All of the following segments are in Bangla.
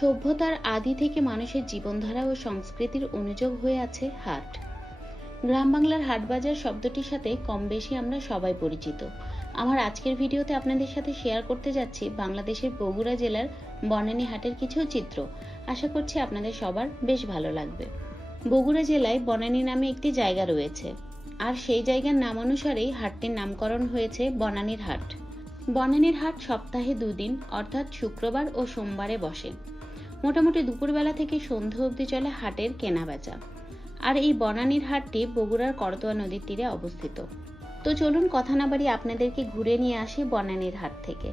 সভ্যতার আদি থেকে মানুষের জীবনধারা ও সংস্কৃতির অনুযোগ হয়ে আছে হাট। গ্রাম বাংলার হাট বাজার শব্দটির সাথে কম বেশি আমরা সবাই পরিচিত। আমার আজকের ভিডিওতে আপনাদের সাথে শেয়ার করতে যাচ্ছি বাংলাদেশের বগুড়া জেলার বনানী হাটের কিছু চিত্র। আশা করছি আপনাদের সবার বেশ ভালো লাগবে। বগুড়া জেলায় বনানী নামে একটি জায়গা রয়েছে। আর সেই জায়গার নাম অনুসারেই হাটটির নামকরণ হয়েছে বনানীর হাট। বনানীর হাট সপ্তাহে দুদিন, অর্থাৎ শুক্রবার ও সোমবারে বসে। মোটামুটি দুপুরবেলা থেকে সন্ধ্যা অবধি চলে হাটের কেনাবেচা। আর এই বনানীর হাটটি বগুড়ার করতোয়া নদীর তীরে অবস্থিত। তো চলুন কথা না বাড়ি আপনাদেরকে ঘুরে নিয়ে আসি বনানীর হাট থেকে।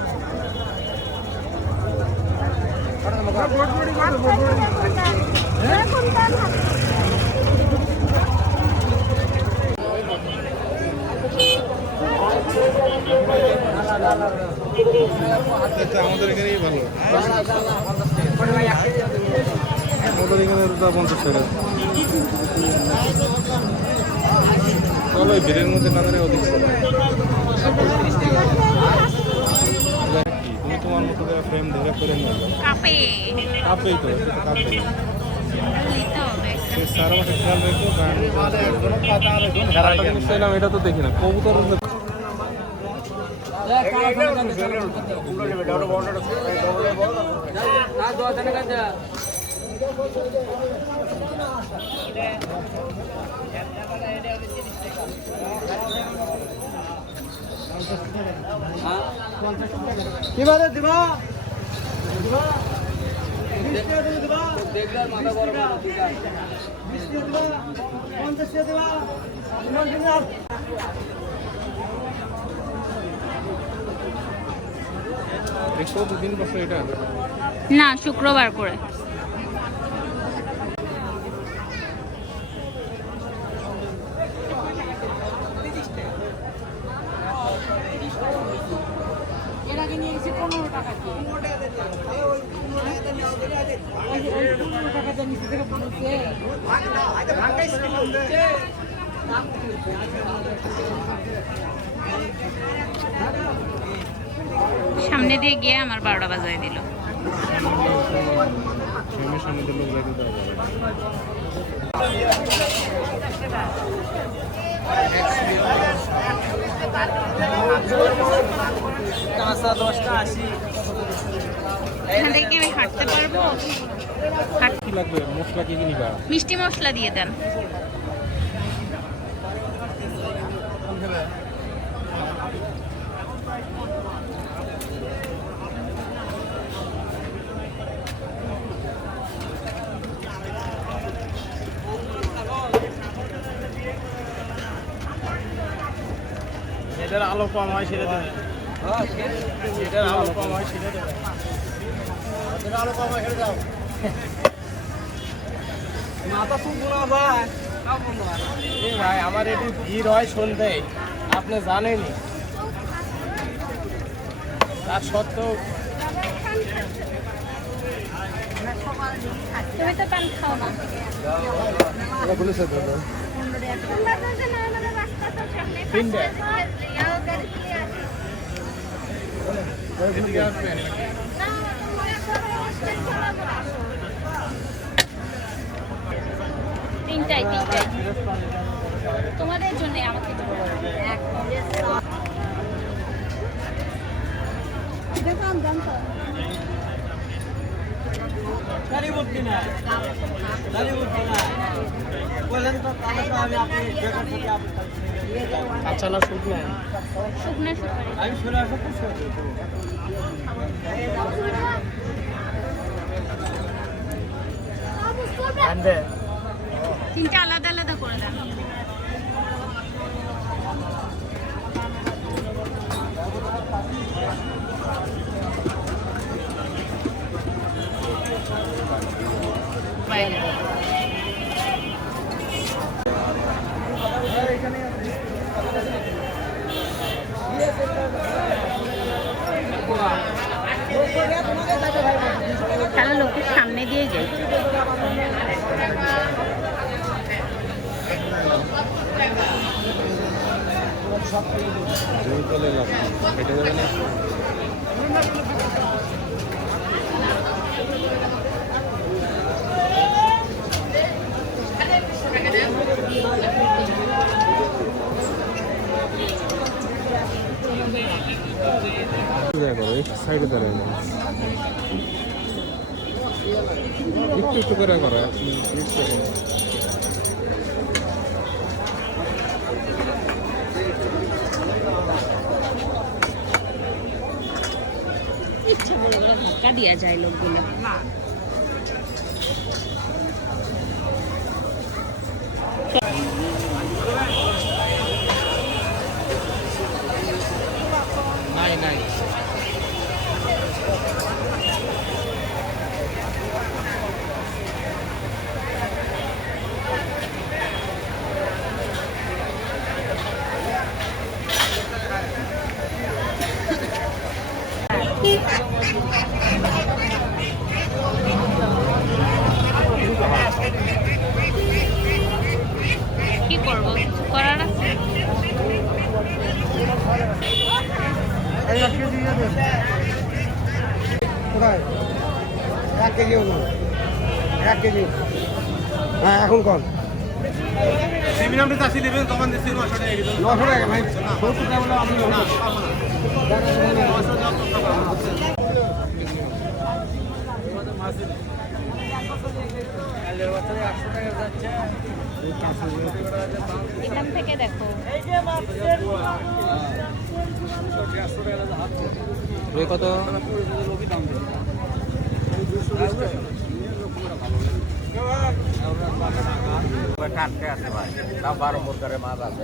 আমাদের ভালো এখানে রুটা পঞ্চাশ টাকা চলো ভিড়ের মধ্যে না অধিক তোমার মতো করে ফ্রেম ধরে করে নিয়ে যাও কাপে। কাপেই তো চাইলাম এটা তো দেখি না। কবুতর কীভাবে দিবা। দিবা। না শুক্রবার বড় বড় দিবা দিবা পঞ্চাশ দিবা দেখো দুদিন বছর এটা না শুক্রবার করে এর আগে নিয়ে গেছি পনেরো টাকা দিয়ে ওই যে ওই পনেরো টাকা দিয়ে নিচে থেকে বলছে সামনে দিয়ে গিয়ে আমার বারোটা বাজায় দিল। সামনে লোক কাঁচা দশটা আশি এখান থেকে আমি হাঁটতে পারব? কি লাগবে? মশলা কি কি নিবা? মিষ্টি মশলা দিয়ে দেন। আলো কম হয় সেটা দেবে। যেটার আলো কম হয় সেটা দেবে। আলো কম হয় সেটা দাও মাথা শুকনো না ভাই। এই ভাই আমার একটু ভিড় হয় সন্ধ্যায়। আপনি জানেনই। তার সত্ত্বেও তুমি তো পান খাও না। বলেছে তিনটে। তিনটাই তিনটাই তোমাদের জন্য আমাকে দেবো দেখলাম জানতো আচ্ছা না শুকনো শুকনো। আনবে। তিনটা তাহলে লোকের সামনে দিয়ে যাই। সাইডে দাঁড়ায় একটু একটু করে করো এক যায় লোকগুলো। নাই কি করব? কিছু করার আছে? এক কেজি এক কেজি। হ্যাঁ এখন কল নশো টাকা দিতে নশো টাকা ভাই। সত্তর টাকা আপনি এখান থেকে দেখো। রুই কত? কাটতে আছে। ভাই তাও বারো প্রকারের মাছ আছে